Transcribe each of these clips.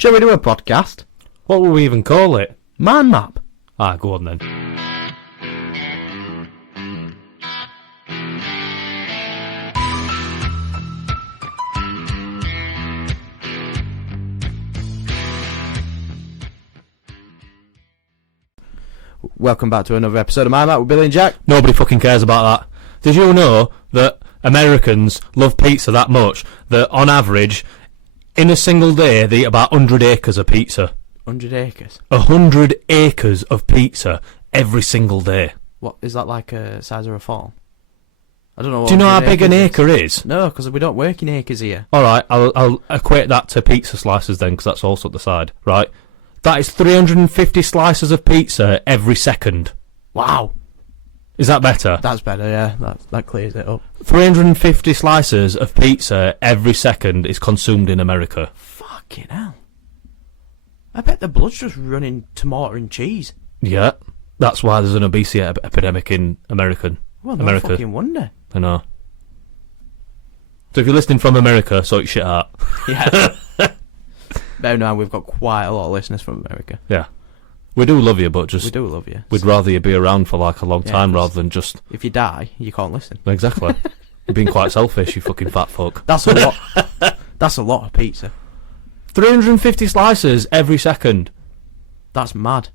Shall we do a podcast? What will we even call it? Mindmap. Ah, go on then. Welcome back to another episode of Mindmap with Billy and Jack. Nobody fucking cares about that. Did you know that Americans love pizza that much that on average, in a single day, they eat about 100 acres of pizza? 100 acres? 100 acres of pizza every single day. What, is that like a size of a farm? I don't know what. Do you know how big an is. acre is? No, because we don't work in acres here. Alright, I'll equate that to pizza slices then, because that's also at the side, right? That is 350 slices of pizza every second. Wow. Is that better? That's better, yeah. That clears it up. 350 slices of pizza every second is consumed in America. Fucking hell. I bet the blood's just running tomato and cheese. Yeah. That's why there's an obesity epidemic in America. Well, no fucking wonder. I know. So if you're listening from America, sort your shit out. Yeah. Bear in mind, we've got quite a lot of listeners from America. Yeah. We do love you, but just... We do love you. We'd rather you be around for like a long time 'cause rather than just... If you die, you can't listen. Exactly. You're being quite selfish, you fucking fat fuck. That's a lot. That's a lot of pizza. 350 slices every second. That's mad.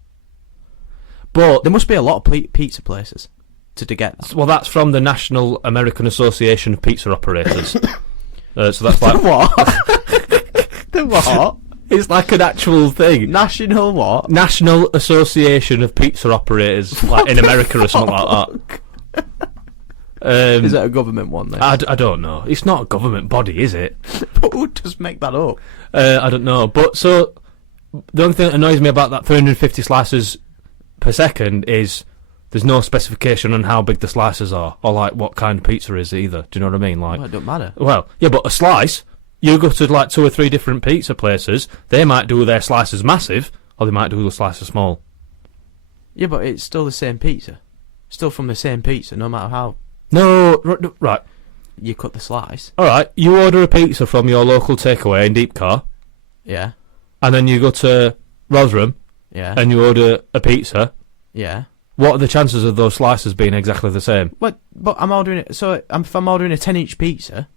But... There must be a lot of pizza places to get that. Well, that's from the National American Association of Pizza Operators. So that's like... What? The what? It's like an actual thing. National what? National Association of Pizza Operators, like in America or something like that. Is it a government one then? I don't know. It's not a government body, is it? But who just make that up? I don't know. But so, the only thing that annoys me about that 350 slices per second is there's no specification on how big the slices are, or like what kind of pizza is either. Do you know what I mean? Like, Well, it don't matter. well, yeah, but a slice, you go to like 2 or 3 different pizza places, they might do their slices massive, or they might do the slices small. Yeah, but it's still the same pizza. Still from the same pizza, no matter how No, right. you cut the slice. Alright, you order a pizza from your local takeaway in Deepcar, Yeah, and then you go to Rotherham, yeah, and you order a pizza. yeah. What are the chances of those slices being exactly the same? What? But I'm ordering it. So if I'm ordering a 10-inch pizza.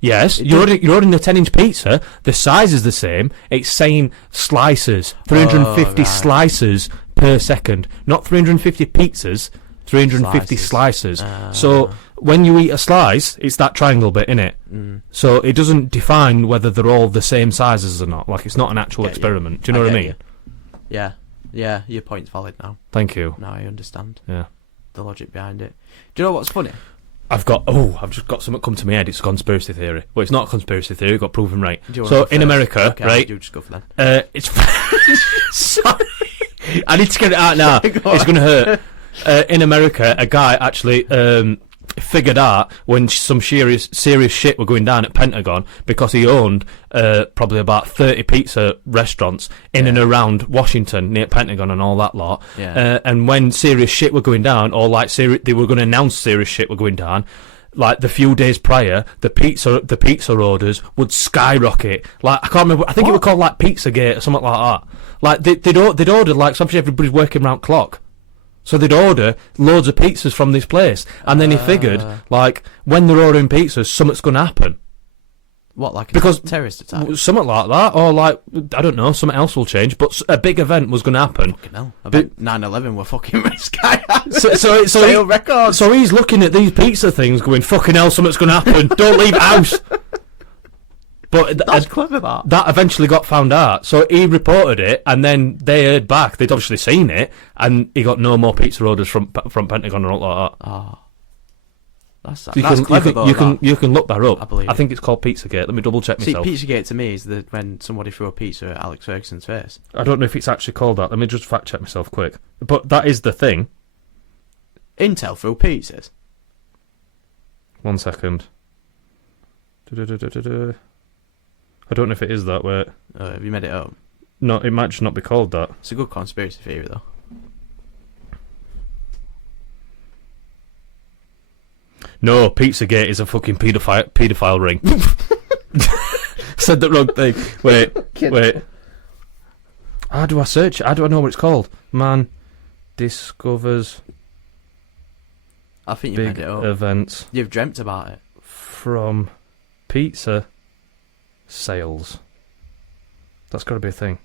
Yes, you're ordering a 10-inch pizza, the size is the same, it's saying slices, 350 right. slices per second, not 350 pizzas, 350 slices. So when you eat a slice, it's that triangle bit, innit? So it doesn't define whether they're all the same sizes or not, like it's not an actual experiment, do you know what I mean? Yeah, your point's valid now. Thank you. Now I understand Yeah. the logic behind it. Do you know what's funny? I've just got something come to my head. It's a conspiracy theory. Well, it's not a conspiracy theory. It got proven right. So in America, okay, right? You just go for that. It's sorry. I need to get it out now. It's going to hurt. In America, a guy actually figured out when some serious shit were going down at Pentagon because he owned probably about 30 pizza restaurants in and around Washington near Pentagon and all that lot. Yeah. And when serious shit were going down, or like they were going to announce serious shit were going down, like the few days prior, the pizza orders would skyrocket. Like I can't remember. I think it was called like Pizzagate or something like that. Like they'd ordered like something everybody's working round clock. So they'd order loads of pizzas from this place, and then he figured, like, when they're ordering pizzas, something's going to happen. What, like because a terrorist attack? Something like that, or like, I don't know, something else will change, but a big event was going to happen. Fucking hell. I bet 9/11 were fucking risky. So he's looking at these pizza things going, fucking hell, something's going to happen, don't leave the house. But that's clever, that. That eventually got found out. So he reported it, and then they heard back. They'd obviously seen it, and he got no more pizza orders from Pentagon or all like that. Oh. That's clever, though. You can look that up. I believe I think it's called Pizzagate. Let me double check myself. See, Pizzagate to me is when somebody threw a pizza at Alex Ferguson's face. I don't know if it's actually called that. Let me just fact check myself quick. But that is the thing. Intel threw pizzas? 1 second. I don't know if it is that way. Have you made it up? No, it might just not be called that. It's a good conspiracy theory, though. No, Pizzagate is a fucking paedophile ring. Said the wrong thing. Wait. How do I search it? How do I know what it's called? Man discovers I think you big made it up. events You've dreamt about it. from pizza sales. That's got to be a thing.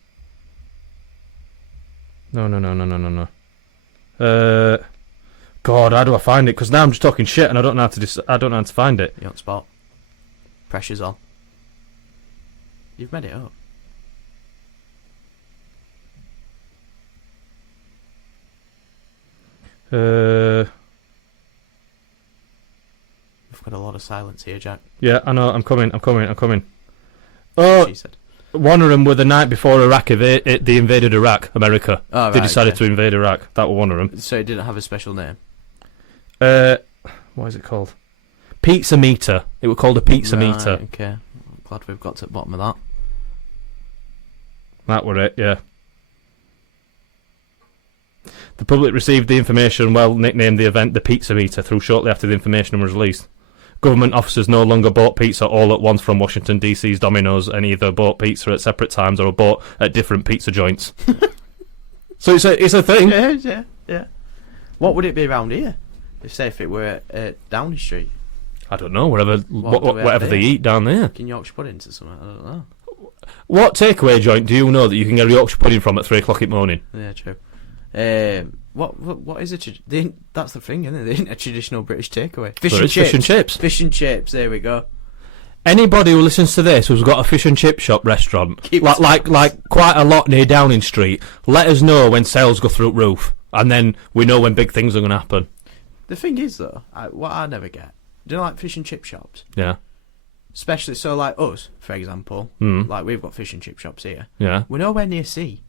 No. God, how do I find it? Because now I'm just talking shit and I don't know how to find it. You're on spot. Pressure's on. You've made it up. Uh, We've got a lot of silence here, Jack. yeah, I know. I'm coming. Oh, She said. one of them were the night before they invaded Iraq, America. Oh, They right, decided okay. to invade Iraq. That was one of them. So it didn't have a special name. What is it called? Pizza meter. It was called a pizza Right, meter. Okay. I'm glad we've got to the bottom of that. That were it, yeah. The public received the information, nicknamed the event the pizza meter, through shortly after the information was released. Government officers no longer bought pizza all at once from Washington DC's Domino's and either bought pizza at separate times or bought at different pizza joints. So it's a thing. Yeah. What would it be around here? If it were at Downing Street. I don't know, whatever do we have whatever they there? eat down there. Can Yorkshire pudding to something? I don't know. What takeaway joint do you know that you can get a Yorkshire pudding from at 3 o'clock in the morning? Yeah, true. What is it? That's the thing, isn't it? They ain't a traditional British takeaway. Fish and chips. Fish and chips. There we go. Anybody who listens to this who's got a fish and chip shop restaurant, like quite a lot near Downing Street, let us know when sales go through the roof, and then we know when big things are going to happen. The thing is, though, what I never get. Do you know, like fish and chip shops? Yeah. Especially, so like us, for example. Like we've got fish and chip shops here. Yeah. We're nowhere near sea.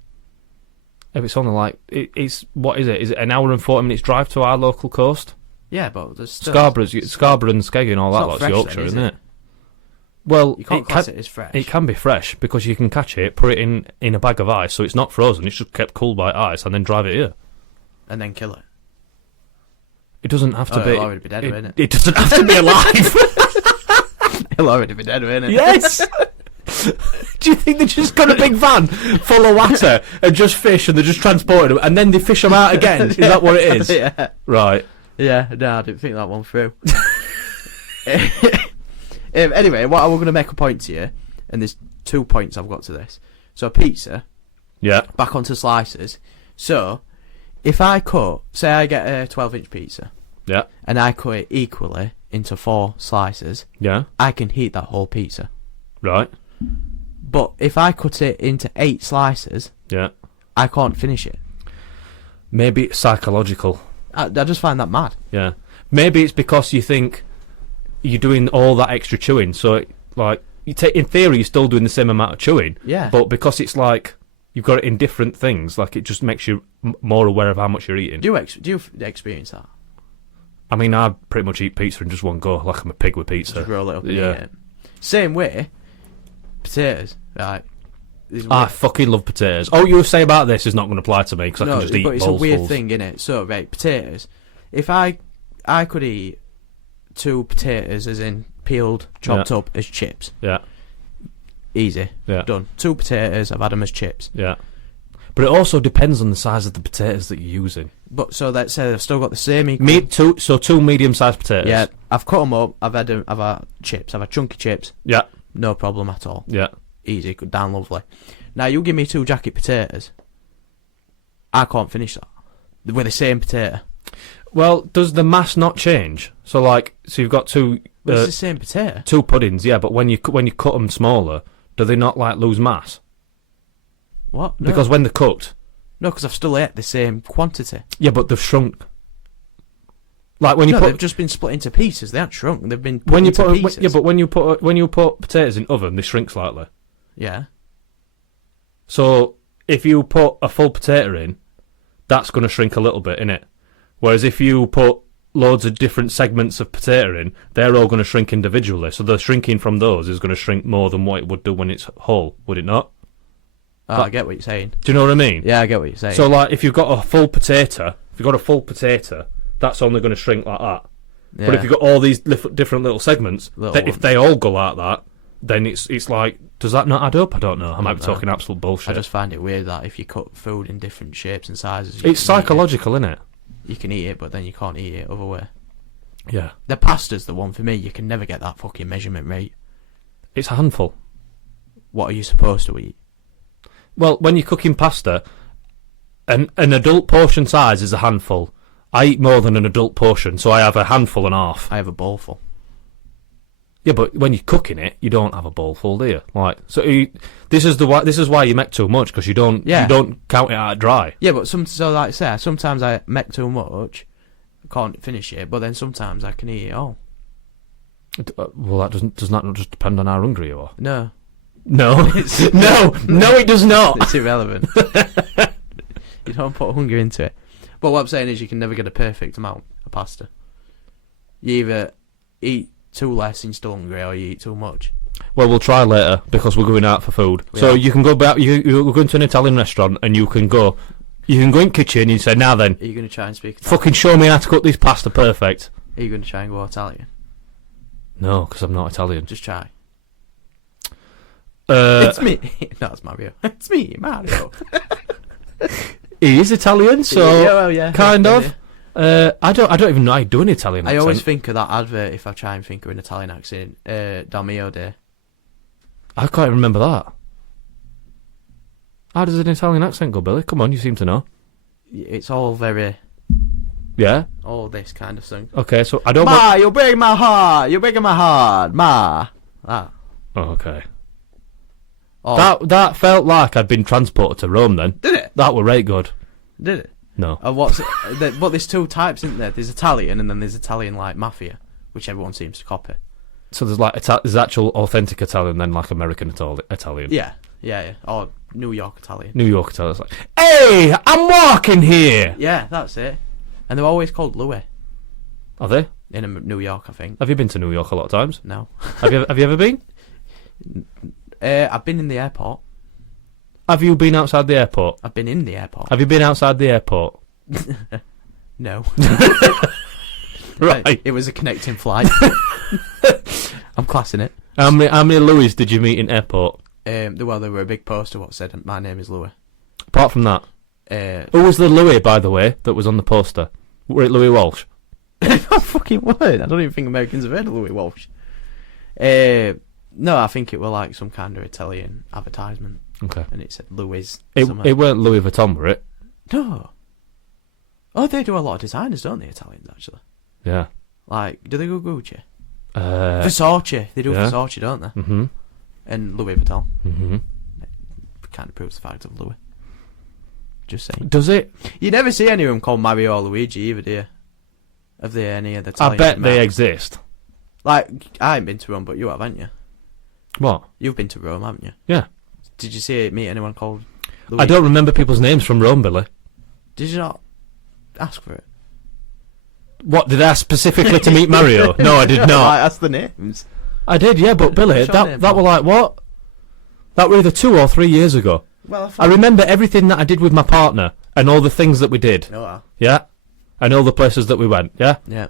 If it's only like it's what is it? Is it an hour and 40 minutes drive to our local coast? Yeah, but there's still... Scarborough and Skeggy and all that lot's Yorkshire, then, isn't it? Well, You can't class it as fresh. It can be fresh because you can catch it, put it in a bag of ice, so it's not frozen. It's just kept cool by ice, and then drive it here. And then kill it. It doesn't have to be. It'll already be dead, won't it? It doesn't have to be alive. It'll already be dead, won't it? Yes. Do you think they just got a big van full of water and just fish, and they're just transporting them, and then they fish them out again? Is that what it is? Yeah. Right. Yeah, no, I didn't think that one through. Anyway, what I was going to make a point to you, and there's 2 points I've got to this. So pizza, Yeah. back onto slices. So, if I cut, say I get a 12-inch pizza, Yeah. and I cut it equally into 4 slices, Yeah. I can eat that whole pizza. Right. But if I cut it into 8 slices, Yeah. I can't finish it. Maybe it's psychological. I just find that mad. Yeah. Maybe it's because you think you're doing all that extra chewing, so in theory you're still doing the same amount of chewing. Yeah. But because it's like you've got it in different things, like it just makes you more aware of how much you're eating. Do you experience that? I mean, I pretty much eat pizza in just one go, like I'm a pig with pizza. Just roll it up and Yeah. eat it. Same way, potatoes, right? I fucking love potatoes. Oh, you say about this is not going to apply to me because I can just eat but it's bowls a weird fulls. thing, innit? So, right, potatoes. If I could eat 2 potatoes, as in peeled, chopped up, as chips. Yeah. Easy. Yeah. Done. 2 potatoes, I've had them as chips. Yeah. But it also depends on the size of the potatoes that you're using. But so let's say I've still got the same equal. Two medium-sized potatoes. Yeah, I've cut them up. I've had chips. I've had chunky chips. Yeah. No problem at all. Yeah. Easy, good, down lovely. Now you give me 2 jacket potatoes. I can't finish that with the same potato. Well, does the mass not change? So you've got 2. But it's the same potato. 2 puddings, yeah. But when you cut them smaller, do they not lose mass? What? No. Because when they're cooked. No, because I've still ate the same quantity. Yeah, but they've shrunk. Like when you they've just been split into pieces. They haven't shrunk. They've been when you into put pieces. yeah, but when you put potatoes in oven, they shrink slightly. Yeah. So if you put a full potato in, that's going to shrink a little bit, innit? Whereas if you put loads of different segments of potato in, they're all going to shrink individually. So the shrinking from those is going to shrink more than what it would do when it's whole, would it not? Oh, I get what you're saying. Do you know what I mean? Yeah, I get what you're saying. So if you've got a full potato, that's only going to shrink like that. Yeah. But if you've got all these different little segments, if they all go like that, then it's like Does that not add up? I don't know. I might be talking absolute bullshit. I just find it weird that if you cut food in different shapes and sizes... It's psychological, isn't it? You can eat it, but then you can't eat it other way. Yeah. The pasta's the one for me. You can never get that fucking measurement right. It's a handful. What are you supposed to eat? Well, when you're cooking pasta, an adult portion size is a handful. I eat more than an adult portion, so I have a handful and a half. I have a bowlful. Yeah, but when you're cooking it, you don't have a bowlful, do you? Like, so this is why you make too much, because you don't count it out dry. Yeah, but like I say, sometimes I make too much, I can't finish it, but then sometimes I can eat it all. Well, that does that not just depend on how hungry you are? No. No, no, it does not. It's irrelevant. You don't put hunger into it. But what I'm saying is, you can never get a perfect amount of pasta. You either eat too less and you're still hungry, or you eat too much. Well, we'll try later, because we're going out for food. So you can go back. We're going to an Italian restaurant, and you can go in the kitchen and you say, "Now then, are you going to try and speak Italian? Fucking show me how to cook this pasta perfect." Are you going to try and go Italian? No, because I'm not Italian. Just try. It's me. No, it's Mario. It's me, Mario. He is Italian, so kind of. I don't even know how you do an Italian accent. I always think of that advert if I try and think of an Italian accent. Dal Mio Day. I can't remember that. How does an Italian accent go, Billy? Come on, you seem to know. It's all very... Yeah? All this kind of thing. Okay, so I don't... Ma, you're breaking my heart! You're breaking my heart! Ma! That. Oh, okay. Oh. That felt like I'd been transported to Rome then. Did it? That were right good. Did it? No. But there's two types, isn't there? There's Italian, and then there's Italian like mafia, which everyone seems to copy. So there's like there's actual authentic Italian, then like American Italian. Yeah. Or New York Italian. New York Italian's like, hey, I'm walking here. Yeah, that's it. And they're always called Louis. Are they? In New York, I think. Have you been to New York a lot of times? No. Have you ever been? I've been in the airport. Have you been outside the airport? I've been in the airport. Have you been outside the airport? No. Right. It was a connecting flight. I'm classing it. How many Louis did you meet in airport? There were a big poster what said, "My name is Louis." Apart from that, who was the Louis, by the way, that was on the poster? Were it Louis Walsh? No fucking word. I don't even think Americans have heard of Louis Walsh. No, I think it was like some kind of Italian advertisement. Okay. And it said Louis. It weren't Louis Vuitton, were it? No. Oh, they do a lot of designers, don't they, Italians, actually? Yeah. Like, do they go Gucci? Versace. They do Versace, don't they? Mm-hmm. And Louis Vuitton. Mm-hmm. It kind of proves the fact of Louis. Just saying. Does it? You never see any of them called Mario or Luigi either, do you? Have they any of the Italian... I bet they exist. Like, I ain't been to Rome, but you have, haven't you? What? You've been to Rome, haven't you? Yeah. Did you meet anyone called Luigi? I don't remember people's names from Rome, Billy. Did you not ask for it? What, did I ask specifically to meet Mario? No, I did not. I asked the names. I did, yeah, but Billy, that were like, what? That were either 2 or 3 years ago. Well, I remember everything that I did with my partner, and all the things that we did. Oh. Yeah? And all the places that we went, yeah? Yeah.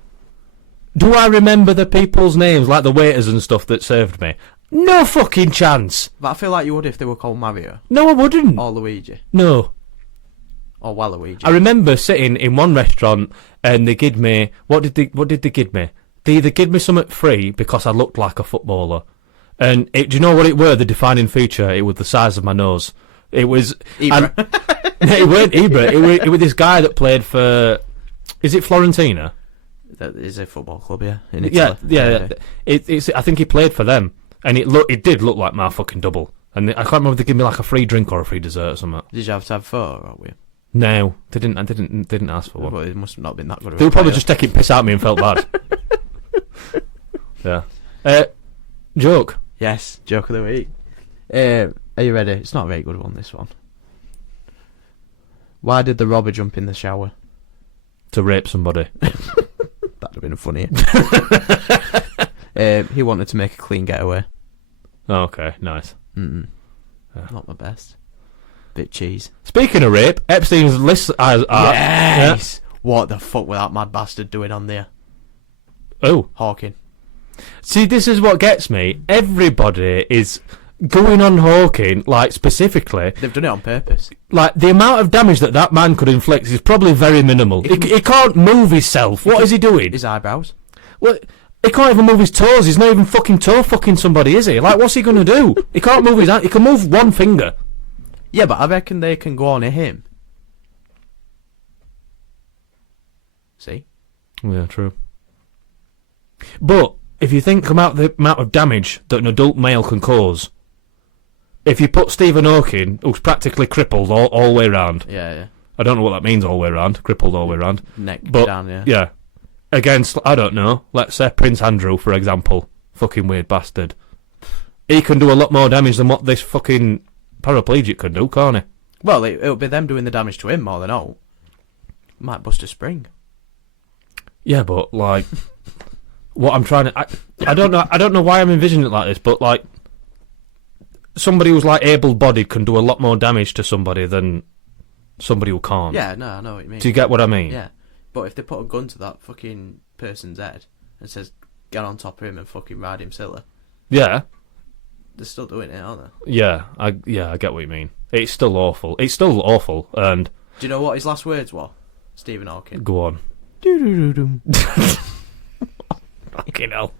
Do I remember the people's names, like the waiters and stuff that served me? No fucking chance. But I feel like you would if they were called Mario. No, I wouldn't. Or Luigi. No. Or Waluigi. I remember sitting in one restaurant and they gave me... What did they give me? They either gave me something free because I looked like a footballer. And do you know what it were, the defining feature? It was the size of my nose. It was... Ibra. It weren't Ibra. It was this guy that played for... Is it Florentina? That is a football club, yeah. In Italy. Yeah. I think he played for them. And it did look like my fucking double. And I can't remember if they gave me like a free drink or a free dessert or something. Did you have to have a photo or were you? No, they didn't. I didn't ask for one. Well, it must have not been that good. They were probably just taking piss out of me and felt bad. Yeah. Joke. Yes, joke of the week. Are you ready? It's not a very good one, this one. Why did the robber jump in the shower? To rape somebody. That'd have been funny. He wanted to make a clean getaway. Oh, okay, nice. Not my best. Bit cheese. Speaking of rape, Epstein's list... Yes! Yeah. What the fuck was that mad bastard doing on there? Oh. Hawking. See, this is what gets me. Everybody is going on Hawking, like, specifically... They've done it on purpose. Like, the amount of damage that man could inflict is probably very minimal. He can't move himself. What is he doing? His eyebrows. Well, he can't even move his toes. He's not even fucking toe fucking somebody, is he? Like, what's he going to do? He can't move his hand. He can move one finger. Yeah, but I reckon they can go on at him. See? Yeah, true. But if you think about the amount of damage that an adult male can cause, if you put Stephen Hawking, who's practically crippled all the way around, Yeah. I don't know what that means all the way around, crippled all the way around, Neck but down, yeah. yeah, against, I don't know, let's say Prince Andrew, for example, fucking weird bastard, he can do a lot more damage than what this fucking paraplegic can do, can't he? Well, it'll be them doing the damage to him more than all. Might bust a spring. Yeah, but like, what I'm trying to, I don't know why I'm envisioning it like this, but like, somebody who's like able-bodied can do a lot more damage to somebody than somebody who can't. Yeah, no, I know what you mean. Do you get what I mean? Yeah, but if they put a gun to that fucking person's head and says, get on top of him and fucking ride him silly, Yeah. they're still doing it, aren't they? Yeah, I get what you mean. It's still awful. It's still awful, and... Do you know what his last words were? Stephen Hawking. Go on. Doo-doo-doo-doo. Fucking hell.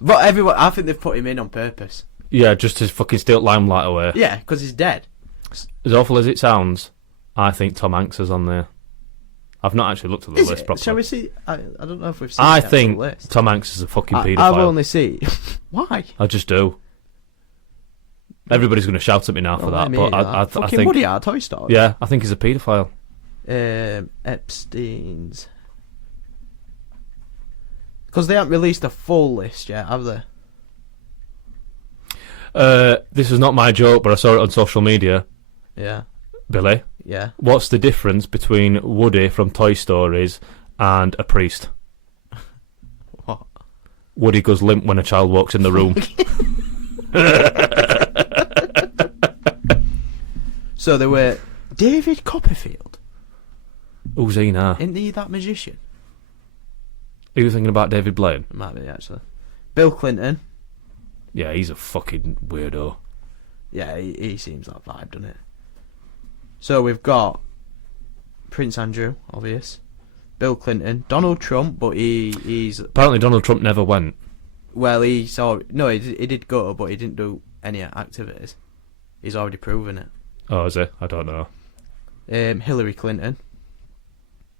But everyone, I think they've put him in on purpose. Yeah, just to fucking steal limelight away. Yeah, because he's dead. As awful as it sounds, I think Tom Hanks is on there. I've not actually looked at the list properly. Shall we see? I don't know if we've seen I the actual think list. Tom Hanks is a fucking paedophile. I've only seen... Why? I just do. Everybody's going to shout at me now for that, but I fucking think... Woody out of Toy Story. Yeah, I think he's a paedophile. Epstein's... Because they haven't released a full list yet, have they? This is not my joke, but I saw it on social media. Yeah. Billy, Yeah. what's the difference between Woody from Toy Stories and a priest? What? Woody goes limp when a child walks in the room. So they were... David Copperfield. Who's he now? Isn't he that magician? Are you thinking about David Blaine? It might be, actually. Bill Clinton. Yeah, he's a fucking weirdo. Yeah, he seems that vibe, doesn't it? So we've got Prince Andrew, obvious. Bill Clinton. Donald Trump, but he's... Apparently Donald Trump never went. Well, he did go, but he didn't do any activities. He's already proven it. Oh, is he? I don't know. Hillary Clinton.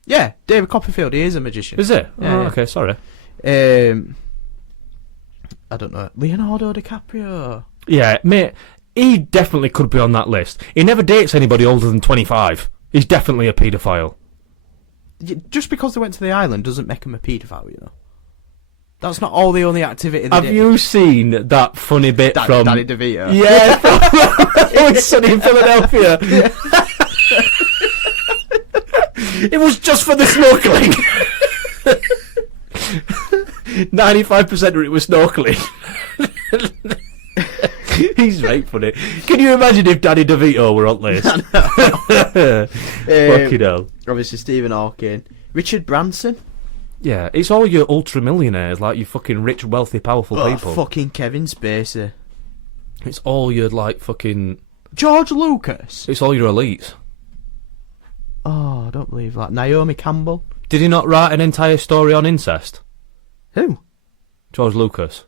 Yeah, David Copperfield, he is a magician. Is it? Yeah, Oh, yeah. okay, sorry. I don't know. Leonardo DiCaprio. Yeah, mate, he definitely could be on that list. He never dates anybody older than 25. He's definitely a paedophile. Just because they went to the island doesn't make him a paedophile, you know. That's not all the only activity they Have did. you seen that funny bit from... Danny DeVito? Yeah, from It's Sunny in Philadelphia. It was just for the snorkeling. 95% of it was snorkeling. He's right funny. Can you imagine if Danny DeVito were on this? Fucking hell. Obviously Stephen Hawking. Richard Branson. Yeah, it's all your ultra millionaires, like your fucking rich, wealthy, powerful people. Fucking Kevin Spacey. It's all your like fucking. George Lucas. It's all your elites. Oh, I don't believe that. Naomi Campbell. Did he not write an entire story on incest? Who? George Lucas.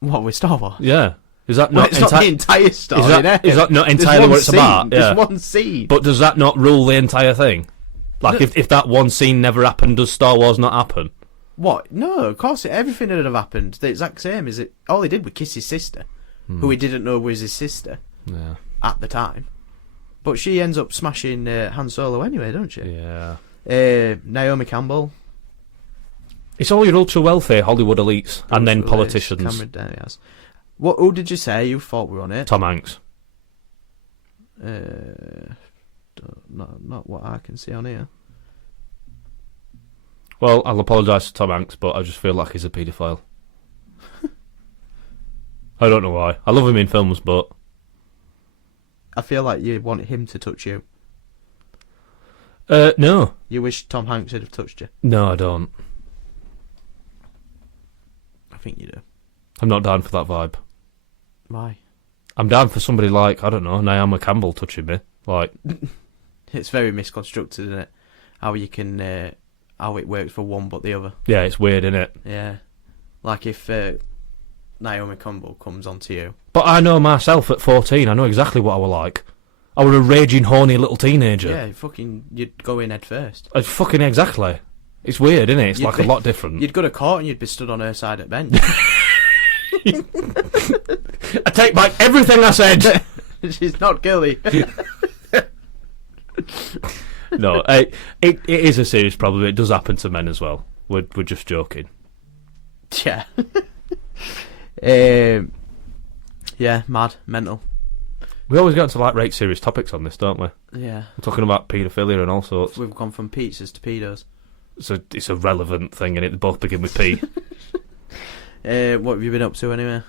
What, with Star Wars? Yeah. Is that Well, not it's not the entire story. is that not entirely what it's about? Yeah. There's one scene. But does that not rule the entire thing? Like, No. if that one scene never happened, does Star Wars not happen? What? No, of course, everything would have happened. The exact same. Is it? All he did was kiss his sister, who he didn't know was his sister Yeah. at the time. But she ends up smashing Han Solo anyway, don't she? Yeah. Naomi Campbell. It's all your ultra wealthy Hollywood elites and then Bruce politicians. Willis, Cameron Diaz. What? Who did you say you thought were on it? Tom Hanks. Not what I can see on here. Well, I'll apologise to Tom Hanks, but I just feel like he's a paedophile. I don't know why. I love him in films, but... I feel like you want him to touch you. No. You wish Tom Hanks would have touched you. No, I don't. think you do. I'm not down for that vibe. Why? I'm down for somebody like, I don't know, Naomi Campbell touching me. Like, It's very misconstructed, isn't it? How you can, how it works for one but the other. yeah, it's weird, isn't it? Yeah. Like if Naomi Campbell comes onto you. But I know myself at 14, I know exactly what I were like. I were a raging, horny little teenager. Yeah, you'd go in head first. Fucking exactly. It's weird, isn't it? It's You'd like be- a lot different. You'd go to court and you'd be stood on her side at bench. I take back everything I said. She's not guilty. No, it is a serious problem. It does happen to men as well. We're just joking. Yeah. Yeah, mad, mental. We always get into like rate serious topics on this, don't we? Yeah. We're talking about paedophilia and all sorts. We've gone from pizzas to pedos. So it's a relevant thing, and it they both begin with P. What have you been up to anyway?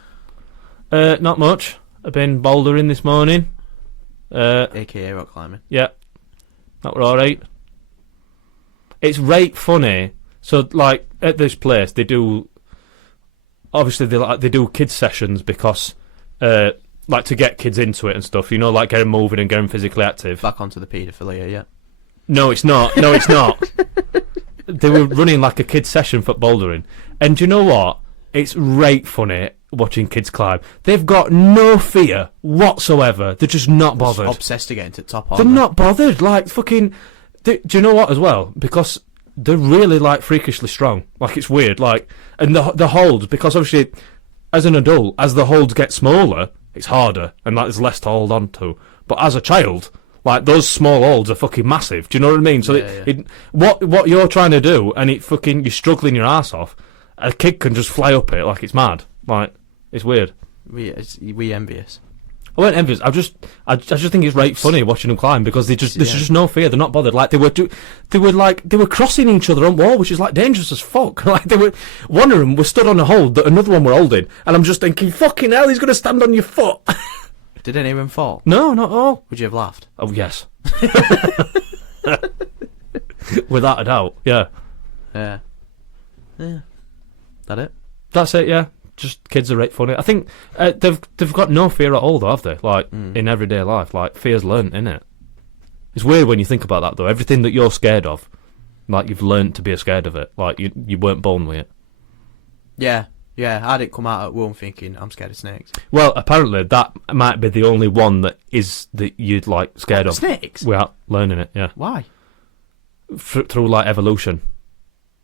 Not much. I've been bouldering this morning. AKA rock climbing. Yeah, that were all right. It's right funny. So like at this place, they do. Obviously, they do kids sessions because, like to get kids into it and stuff. You know, like get them moving and get them physically active. Back onto the paedophilia, yeah. No, it's not. No, it's not. They were running like a kids session for bouldering, and do you know what? It's right funny watching kids climb. They've got no fear whatsoever. They're just not bothered. Obsessed to get to the top. They're not bothered. Like fucking. Do you know what as well? Because they're really like freakishly strong. Like it's weird. Like and the holds, because obviously as an adult, as the holds get smaller, it's harder and like there's less to hold on to. But as a child, like those small holds are fucking massive. Do you know what I mean? So Yeah, what you're trying to do, and it fucking you're struggling your ass off. A kid can just fly up it like it's mad. Like it's weird. We envious. I weren't envious. I just think it's right funny watching them climb because there's just no fear. They're not bothered. Like they were crossing each other on wall, which is like dangerous as fuck. Like one of them was stood on a hold that another one were holding, and I'm just thinking, fucking hell, he's gonna stand on your foot. Did any of them fall? No, not at all. Would you have laughed? Oh yes, without a doubt. Yeah. Yeah. Yeah. That it? That's it. Yeah. Just kids are right funny. I think they've got no fear at all, though, have they? Like in everyday life, like fear's learnt, innit? It's weird when you think about that, though. Everything that you're scared of, like you've learnt to be scared of it. Like you weren't born with it. Yeah, yeah. I didn't come out at womb thinking I'm scared of snakes. Well, apparently that might be the only one that you'd like scared of. Snakes? Without learning it, yeah. Why? Through like evolution,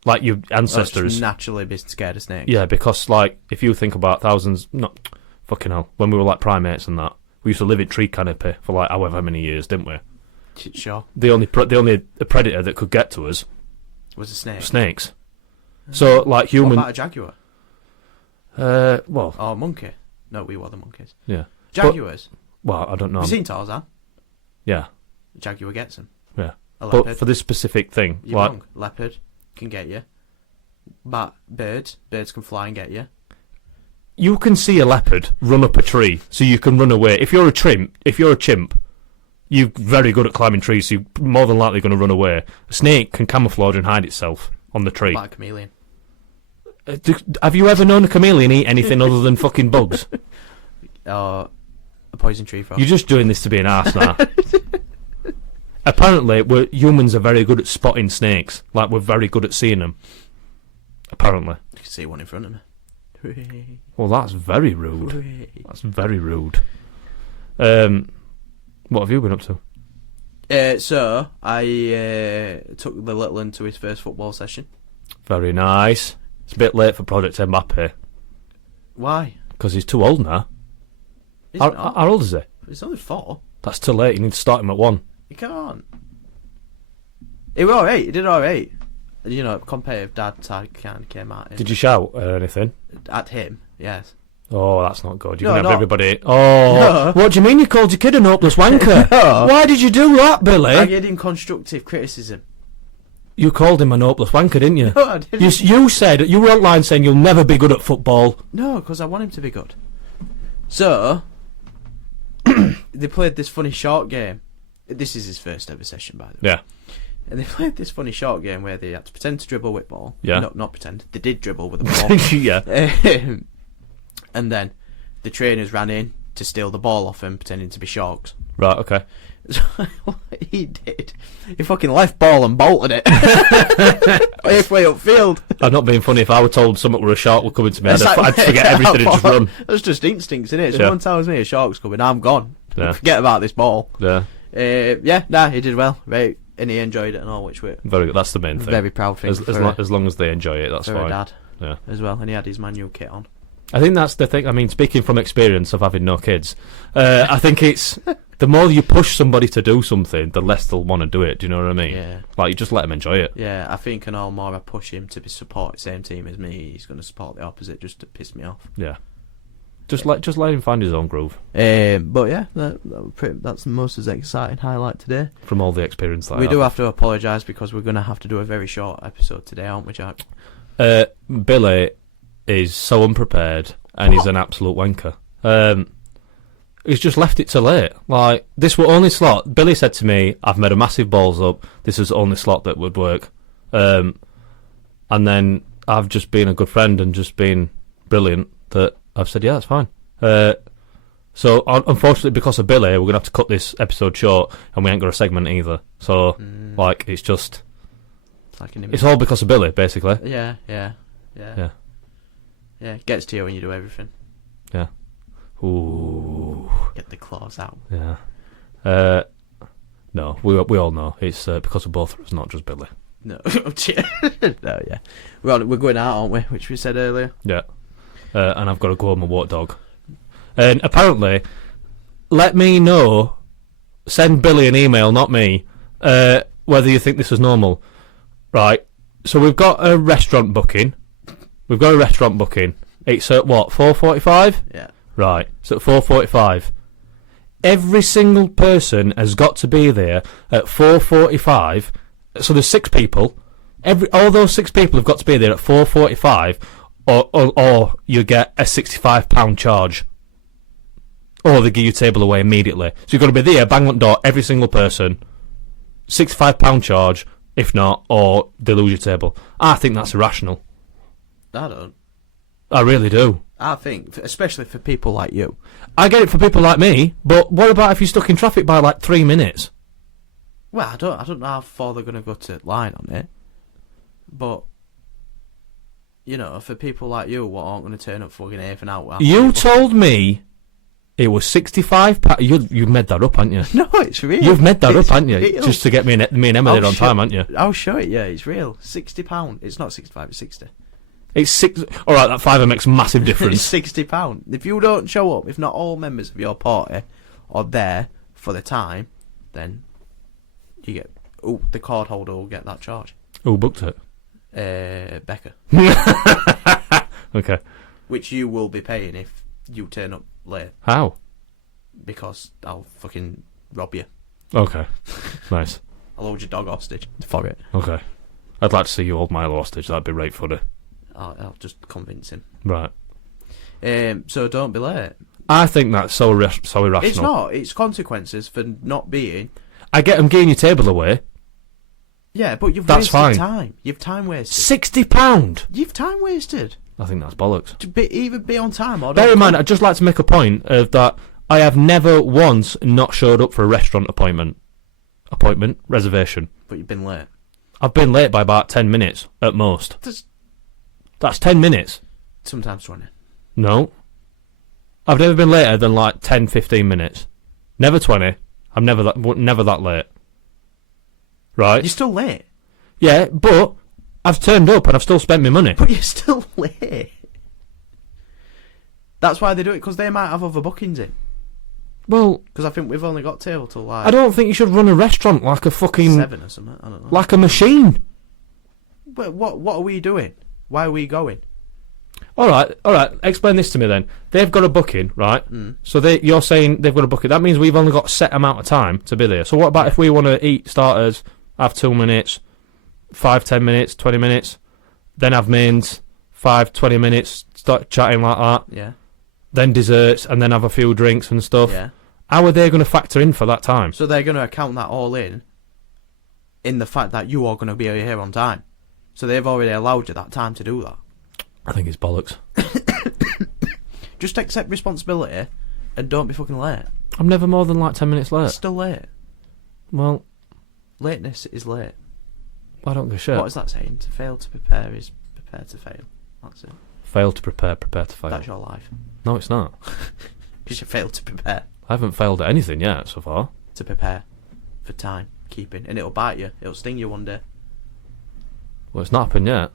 like your ancestors. Naturally be scared of snakes. Yeah, because like if you think about fucking hell, when we were like primates and that, we used to live in tree canopy for like however many years, didn't we? Sure. The only predator that could get to us Was a snake. snakes. So like human. What about a jaguar? Well, Or a monkey? No, we were the monkeys. yeah. Jaguars. Well, I don't know. Have you seen Tarzan? Yeah, A jaguar gets him. yeah. A But leopard. for this specific thing, You're like wrong. Leopard can get you. But birds can fly and get you. you can see a leopard run up a tree, so you can run away. If you're a chimp, you're very good at climbing trees, so you're more than likely going to run away. A snake can camouflage and hide itself on the tree. Like a chameleon. Have you ever known a chameleon eat anything other than fucking bugs? Or a poison tree frog. You're just doing this to be an arse now. Apparently, humans are very good at spotting snakes. Like, we're very good at seeing them. Apparently. You can see one in front of me. Well, that's very rude. That's very rude. What have you been up to? So, I took the little one to his first football session. Very nice. It's a bit late for Project Mbappe. Why? Because he's too old now. How old is he? He's only 4. That's too late. You need to start him at 1. You can't. He was alright. He did alright. You know, competitive dad tag kind of came out. Did you shout or anything? At him, yes. Oh, that's not good. You're No, going to have not- everybody... Oh, No. what do you mean you called your kid an hopeless wanker? No. Why did you do that, Billy? I gave him constructive criticism. You called him an hopeless wanker, didn't you? No, I didn't. You said, you were online saying you'll never be good at football. No, because I want him to be good. So, they played this funny short game. This is his first ever session, by the way. Yeah. And they played this funny short game where they had to pretend to dribble with ball. Yeah. No, not pretend. They did dribble with the ball. Yeah. And then the trainers ran in to steal the ball off him, pretending to be sharks. Right, okay. So what he did, he fucking left ball and bolted it halfway upfield. I'm not being funny. If I were told something were a shark were coming to me, Exactly. I'd forget everything and just run. That's just instincts, isn't it? Yeah. Someone tells me a shark's coming, I'm gone. Yeah. Forget about this ball. Yeah, He did well, right? And he enjoyed it and all, which we're very good. That's the main thing. very proud thing As long as they enjoy it, that's for a fine. dad Yeah. as well. And he had his manual kit on. I think that's the thing. I mean, speaking from experience of having no kids, I think it's the more you push somebody to do something, the less they'll want to do it. Do you know what I mean? Yeah. Like, you just let them enjoy it. Yeah, I think and all more I push him to support the same team as me, he's going to support the opposite just to piss me off. Yeah. Just let him find his own groove. But yeah, that's the most exciting highlight today. From all the experience that We do have to apologise because we're going to have to do a very short episode today, aren't we, Jack? Billy is so unprepared and he's an absolute wanker. He's just left it till late. Like, this were only slot. Billy said to me, I've made a massive balls up. This is the only slot that would work. And then I've just been a good friend and just been brilliant that I've said, yeah, that's fine. So, unfortunately, because of Billy, we're going to have to cut this episode short and we ain't got a segment either. So, like, it's just... It's all because of Billy, basically. Yeah. Yeah, it gets to you when you do everything. Yeah. Ooh. Get the claws out. Yeah. No, we all know it's because of both of us, not just Billy. No, no, yeah. We're going out, aren't we? Which we said earlier. Yeah. And I've got to go home and walk dog. And apparently, let me know. Send Billy an email, not me. Whether you think this is normal, right? So we've got a restaurant booking. It's at what, 4:45? Yeah. Right. So at 4:45. Every single person has got to be there at 4:45. So there's 6 people. All those 6 people have got to be there at 4:45, or you get a £65 charge. Or they give your table away immediately. So you've got to be there, bang on the door, every single person. £65 charge, if not, or they lose your table. I think that's irrational. I don't. I really do. I think, especially for people like you. I get it for people like me, but what about if you're stuck in traffic by like 3 minutes? Well, I don't know how far they're going to go to line on it. But, you know, for people like you, what aren't going to turn up fucking half an hour. You told me it was £65. You've made that up, haven't you? No, it's real. You've made that up, haven't you? Real. Just to get me and Emma there on time, haven't you? I'll show it, yeah, it's real. £60. It's not 65, it's 60. It's 6. All right, that fiver makes a massive difference. It's £60. If you don't show up, if not all members of your party are there for the time, then you get... Oh, the card holder will get that charge. Who booked it? Becca. Okay. Which you will be paying if you turn up late. How? Because I'll fucking rob you. Okay. Nice. I'll hold your dog hostage for it. Okay. I'd like to see you hold Milo hostage. That'd be right funny. I'll just convince him. Right. So don't be late. I think that's so irrational. It's not. It's consequences for not being. I get them getting your table away. Yeah, but you've That's wasted fine. time. You've time wasted. £60? You've time wasted. I think that's bollocks. To either be on time or... Bear in mind, I'd just like to make a point of that I have never once not showed up for a restaurant reservation. But you've been late. I've been late by about 10 minutes at most. That's 10 minutes. Sometimes 20. No. I've never been later than like 10, 15 minutes. Never 20. I'm never that late. Right? You're still late. Yeah, but I've turned up and I've still spent my money. But you're still late. That's why they do it, because they might have other bookings in. Well... Because I think we've only got table till like... I don't think you should run a restaurant like a fucking... 7 or something, I don't know. Like a machine. But what are we doing? Why are we going? Alright, explain this to me then. They've got a booking, right? Mm. So you're saying they've got a booking. That means we've only got a set amount of time to be there. So what about if we want to eat starters, have 2 minutes, 5, 10 minutes, 20 minutes, then have mains, 5, 20 minutes, start chatting like that. Yeah. Then desserts, and then have a few drinks and stuff. Yeah. How are they going to factor in for that time? So they're going to account that all in in the fact that you are going to be here on time. So they've already allowed you that time to do that. I think it's bollocks. Just accept responsibility and don't be fucking late. I'm never more than like 10 minutes late. It's still late. Well, lateness is late. I don't give a shit. What is that saying? To fail to prepare is prepare to fail. That's it. Fail to prepare, prepare to fail. That's your life. No, it's not. Because you failed to prepare. I haven't failed at anything yet so far. To prepare for time keeping. And it'll bite you. It'll sting you one day. Well, it's not happened yet.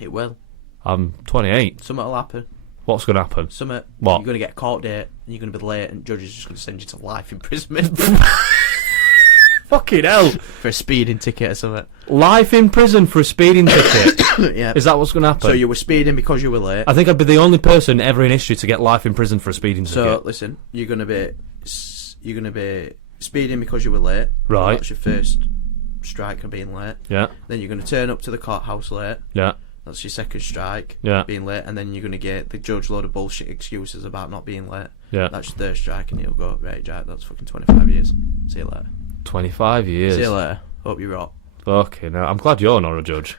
It will. I'm 28. Something will happen. What's going to happen? Something. What? You're going to get a court date and you're going to be late and judge is just going to send you to life imprisonment. Fucking hell. For a speeding ticket or something. Life in prison for a speeding ticket. Yeah. Is that what's going to happen? So you were speeding because you were late. I think I'd be the only person ever in history to get life in prison for a speeding ticket. So listen, you're gonna be speeding because you were late. Right. So that's your first strike of being late. Yeah. Then you're gonna turn up to the courthouse late. Yeah. That's your second strike. Yeah. Being late, and then you're gonna get the judge load of bullshit excuses about not being late. Yeah. That's your third strike, and he'll go, right, Jack, that's fucking 25 years. See you later. 25 years. See you later. Hope you rot. Fucking hell. I'm glad you're not a judge.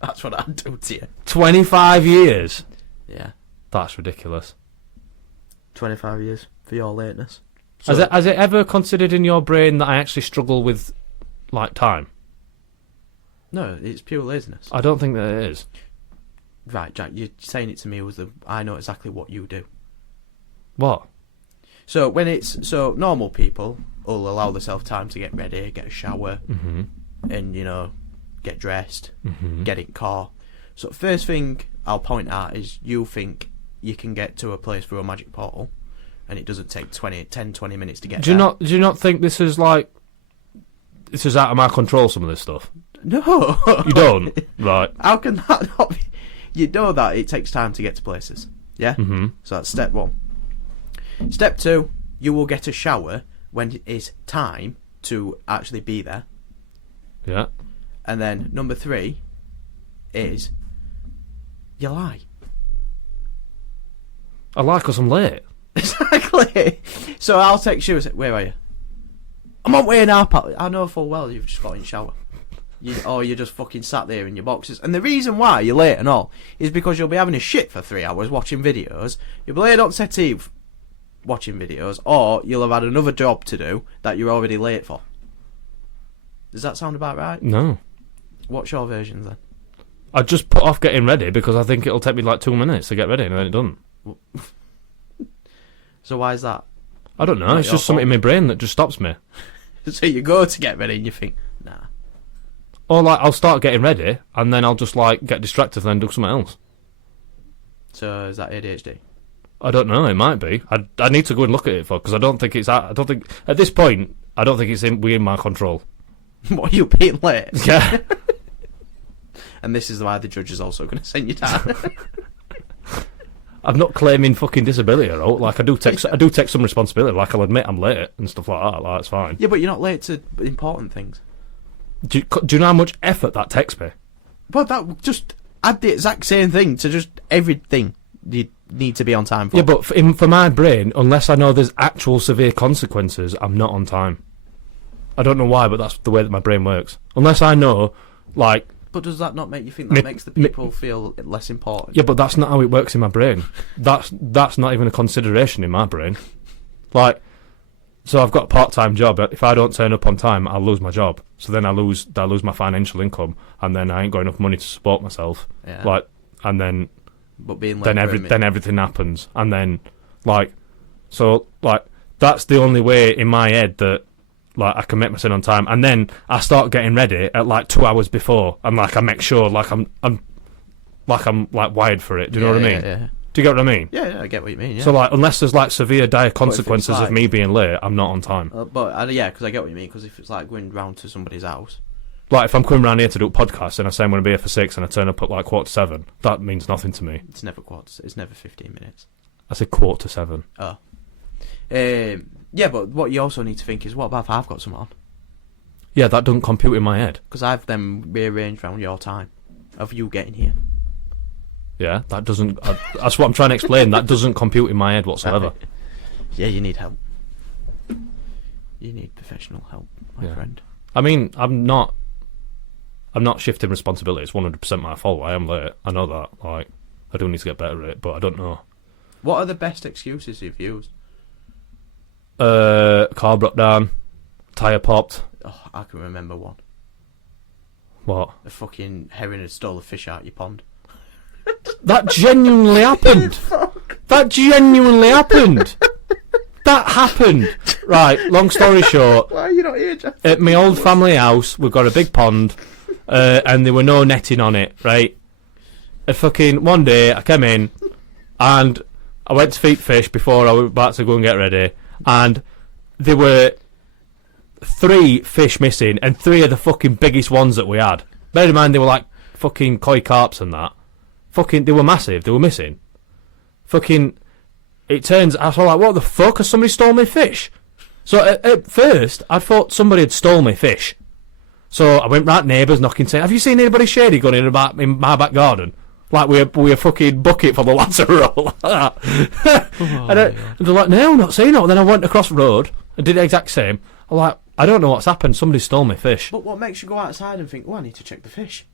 That's what I'd do to you. 25 years? Yeah. That's ridiculous. 25 years for your lateness. So, Has it ever considered in your brain that I actually struggle with, like, time? No, it's pure laziness. I don't think that it is. Right, Jack, you're saying it to me with I know exactly what you do. What? So normal people will allow themselves time to get ready, get a shower, and get dressed, get in car. So first thing I'll point out is you think you can get to a place through a magic portal, and it doesn't take 10-20 minutes to get Do there. you not think this is out of my control? Some of this stuff. No, You don't, right? How can that not be? You know that it takes time to get to places. Yeah. Mm-hmm. So that's step one. Step two, you will get a shower when it is time to actually be there. Yeah. And then number three is you lie. I lie because I'm late. Exactly. So I'll text you and say, where are you? I'm on way now, pal. I know full well you've just got in the shower. You're just fucking sat there in your boxes. And the reason why you're late and all is because you'll be having a shit for 3 hours watching videos. You'll be laid on settee watching videos, or you'll have had another job to do that you're already late for. Does that sound about right? No. What's your version then? I just put off getting ready because I think it'll take me like 2 minutes to get ready, and then it doesn't. So why is that? I don't know. Not It's your just something in fault. my brain that just stops me. So you go to get ready and you think, nah. Or like I'll start getting ready, and then I'll just like get distracted and then do something else. So is that ADHD? I don't know. It might be. I need to go and look at it because I don't think at this point I don't think it's within my control. What, are you being late? Yeah. And this is why the judge is also going to send you down. I'm not claiming fucking disability at all. Like I do take some responsibility. Like I'll admit I'm late and stuff like that. Like it's fine. Yeah, but you're not late to important things. Do you know how much effort that takes me? But that just add the exact same thing to just everything you need to be on time for. Yeah, but for my brain, unless I know there's actual severe consequences, I'm not on time. I don't know why, but that's the way that my brain works. Unless I know, like... But does that not make you think that makes the people feel less important? Yeah, but that's not how it works in my brain. That's not even a consideration in my brain. Like, so I've got a part-time job. If I don't turn up on time, I'll lose my job. So then I lose my financial income, and then I ain't got enough money to support myself. Yeah. Like, and then... But being late then everything happens, and then that's the only way in my head that like I can make myself on time, and then I start getting ready at like 2 hours before, and like I make sure I'm wired for it. Do you know what I mean? Yeah. Do you get what I mean? Yeah, I get what you mean. Yeah. So like unless there's like severe dire consequences like- of me being late, I'm not on time. Because I get what you mean. Because if it's like going round to somebody's house. Like if I'm coming around here to do a podcast and I say I'm going to be here for 6 and I turn up at like 6:45, that means nothing to me. It's never quarter. It's never 15 minutes. I said 6:45. Oh. Yeah, but what you also need to think is, what about if I've got some on? Yeah, that doesn't compute in my head. Because I've then rearranged around your time of you getting here. Yeah, that doesn't... that's what I'm trying to explain. That doesn't compute in my head whatsoever. Yeah, you need help. You need professional help, my friend. I mean, I'm not I'm not shifting responsibility. It's 100% my fault. I am late. I know that. Like, I do need to get better at it, but I don't know. What are the best excuses you've used? Car broke down, tyre popped. Oh, I can remember one. What? A fucking herring had stole a fish out your pond. That genuinely happened. That genuinely happened. That happened. Right, long story short. Why are you not here, Jeff? At my old family house, we've got a big pond, and there were no netting on it, right? One day, I came in, and I went to feed fish before I was about to go and get ready, and there were 3 fish missing, and 3 of the fucking biggest ones that we had. Bear in mind, they were like fucking koi carps and that. They were massive, they were missing. It turns, I was like, what the fuck, has somebody stole my fish? So at first, I thought somebody had stole my fish. So I went round neighbours knocking, saying, have you seen anybody shady going in my back garden? Like we a fucking bucket full of water roll like that. And they're like, no, not seeing it. And then I went across the road and did the exact same. I'm like, I don't know what's happened. Somebody stole my fish. But what makes you go outside and think, oh, I need to check the fish?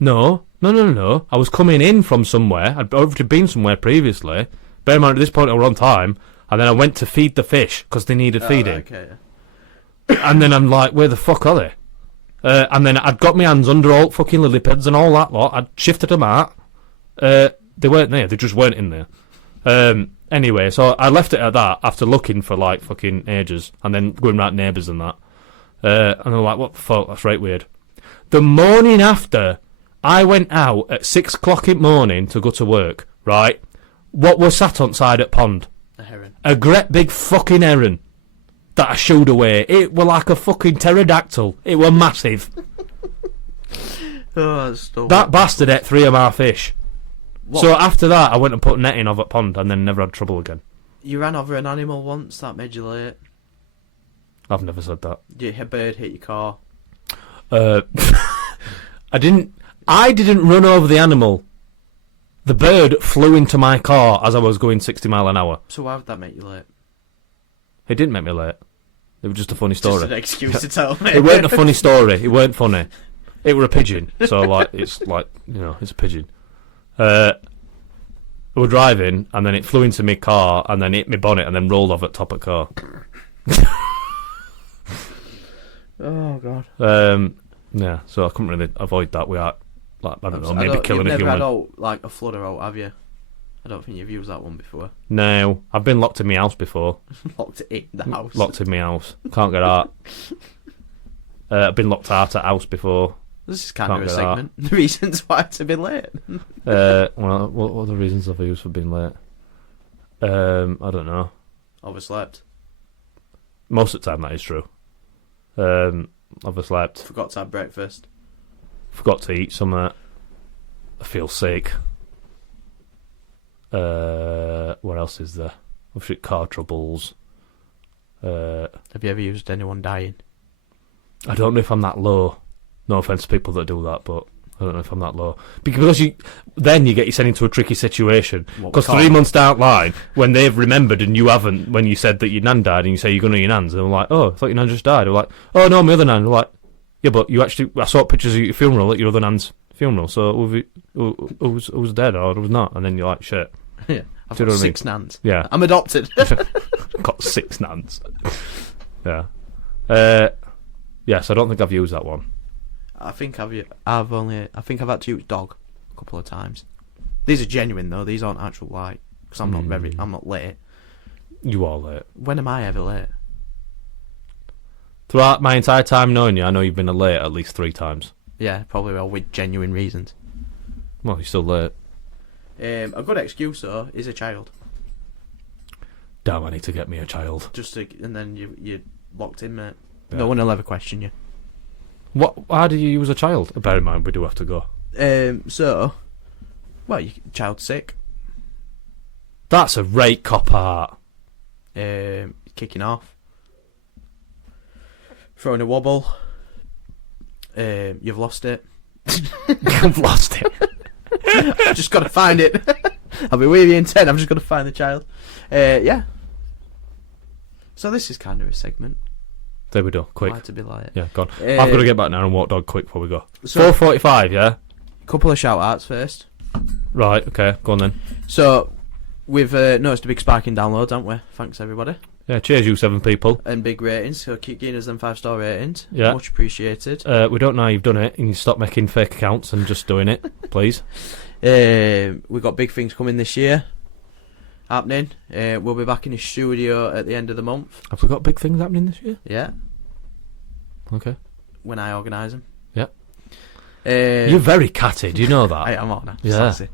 No. I was coming in from somewhere. I'd already been somewhere previously. Bear in mind, at this point, I was on time. And then I went to feed the fish because they needed feeding. Okay. And then I'm like, where the fuck are they? And then I'd got my hands under all fucking lily pads and all that lot. I'd shifted them out. They weren't there. They just weren't in there. Anyway, so I left it at that after looking for like fucking ages and then going round neighbours and that. And they're like, what the fuck? That's right weird. The morning after, I went out at 6 o'clock in the morning to go to work, right? What was sat outside at pond? A herring. A great big fucking heron that I shooed away. It were like a fucking pterodactyl. It were massive. That bastard ate 3 of my fish. What? So after that, I went and put netting over at pond and then never had trouble again. You ran over an animal once, that made you late. I've never said that. A bird hit your car. I didn't run over the animal. The bird flew into my car as I was going 60 mile an hour. So why would that make you late? It didn't make me late. It was just a funny story. Just an excuse to tell me. It weren't a funny story. It weren't funny. It were a pigeon. So it's a pigeon. We were driving and then it flew into my car and then hit my bonnet and then rolled off at top of the car. Oh god. Yeah, so I couldn't really avoid that without, like, I don't know, maybe killing a human. You've never had like a flooder out, have you? I don't think you've used that one before. No, I've been locked in my house before. Locked in the house. Locked in my house. Can't get out. I've been locked out at house before. This is kind of a segment. The reasons why to be late. Well, what are the reasons I've used for being late? I don't know. Overslept. Most of the time that is true. Overslept. Forgot to have breakfast. Forgot to eat something. I feel sick. What else is there? Obviously, car troubles. Have you ever used anyone dying? I don't know if I'm that low. No offence to people that do that, but I don't know if I'm that low. Because you get yourself into a tricky situation. Because 3 months down the line, when they've remembered and you haven't, when you said that your nan died and you say you're going to your nan's, and they're like, oh, I thought your nan just died. They're like, oh no, my other nan. They're like, yeah, but you actually, I saw pictures of your funeral at your other nan's funeral, so who's dead or who's not? And then you're like, shit. Yeah, I've got 6 nans. Yeah. I'm adopted. Got 6 nans. Yeah. Yes, I don't think I've used that one. I think I've had to use dog a couple of times. These are genuine though. These aren't actual like because I'm not late. You are late. When am I ever late? Throughout my entire time knowing you, I know you've been late at least 3 times. Yeah, probably all with genuine reasons. Well, you're still late. A good excuse though is a child. Damn, I need to get me a child. And then you're locked in, mate. Yeah. No one will ever question you. How do you use a child? Bear in mind, we do have to go. Your child's sick. That's a right cop out. Kicking off. Throwing a wobble. You've lost it. You've lost it. I've just got to find it. I'll be with you in 10. I'm just going to find the child. Yeah. So this is kind of a segment. There we go. Quick. Like to be like it. Yeah, go on. I've got to get back now and walk dog quick before we go. So, 4:45, yeah? couple of shout-outs first. Right, okay, go on then. So, we've noticed a big spike in downloads, haven't we? Thanks, everybody. Yeah, cheers, you 7 people. And big ratings, so keep giving us them 5-star ratings. Yeah. Much appreciated. We don't know how you've done it, and you stop making fake accounts and just doing it, please. We've got big things coming this year. Happening. We'll be back in the studio at the end of the month. Have we got big things happening this year? Yeah. Okay. When I organise them. Yeah. You're You're very catty, do you know that? I am on. Yeah. Sassy.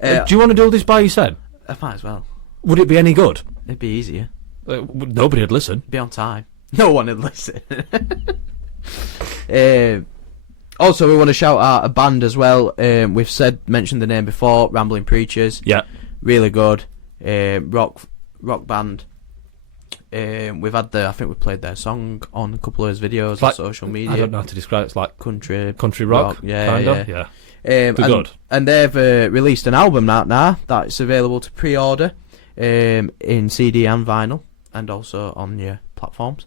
Do you want to do this by yourself? I might as well. Would it be any good? It'd be easier. Nobody would listen. Be on time. No one would listen. Also, we want to shout out a band as well. We've mentioned the name before, Rambling Preachers. Yeah. Really good. Rock band. We've had I think we played their song on a couple of his videos on social media. I don't know how to describe it. It's like country rock. Yeah, kind of. yeah. They're good. And they've released an album now that's available to pre-order in CD and vinyl, and also on your platforms.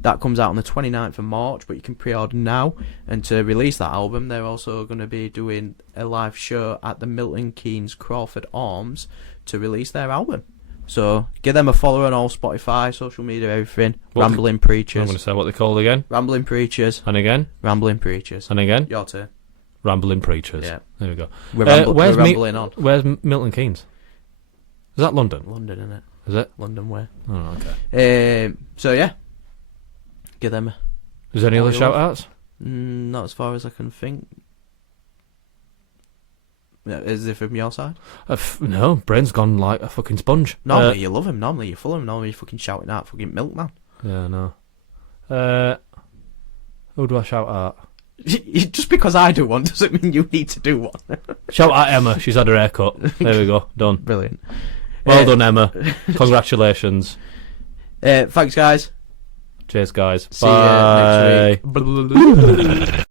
That comes out on the 29th of March, but you can pre-order now. And to release that album, they're also going to be doing a live show at the Milton Keynes Crawford Arms to release their album. So give them a follow on all Spotify, social media, everything. Rambling Preachers. I'm going to say what they're called again. Rambling Preachers. And again. Rambling Preachers. And again. Your turn. Rambling Preachers. Yeah. There we go. We're rambling on. Where's Milton Keynes? Is that London? London, isn't it? Is it? London way. Oh, okay. So yeah. Give them Is there any other shout outs? Not as far as I can think. Is it from your side? No, brain's gone like a fucking sponge. Normally you love him, normally you're full of him, normally you're fucking shouting out fucking Milkman. Yeah, no. Who do I shout out? Just because I do one doesn't mean you need to do one. Shout out Emma, she's had her haircut. There we go, done. Brilliant. Well done, Emma. Congratulations. Thanks, guys. Cheers, guys. See Bye. you next week.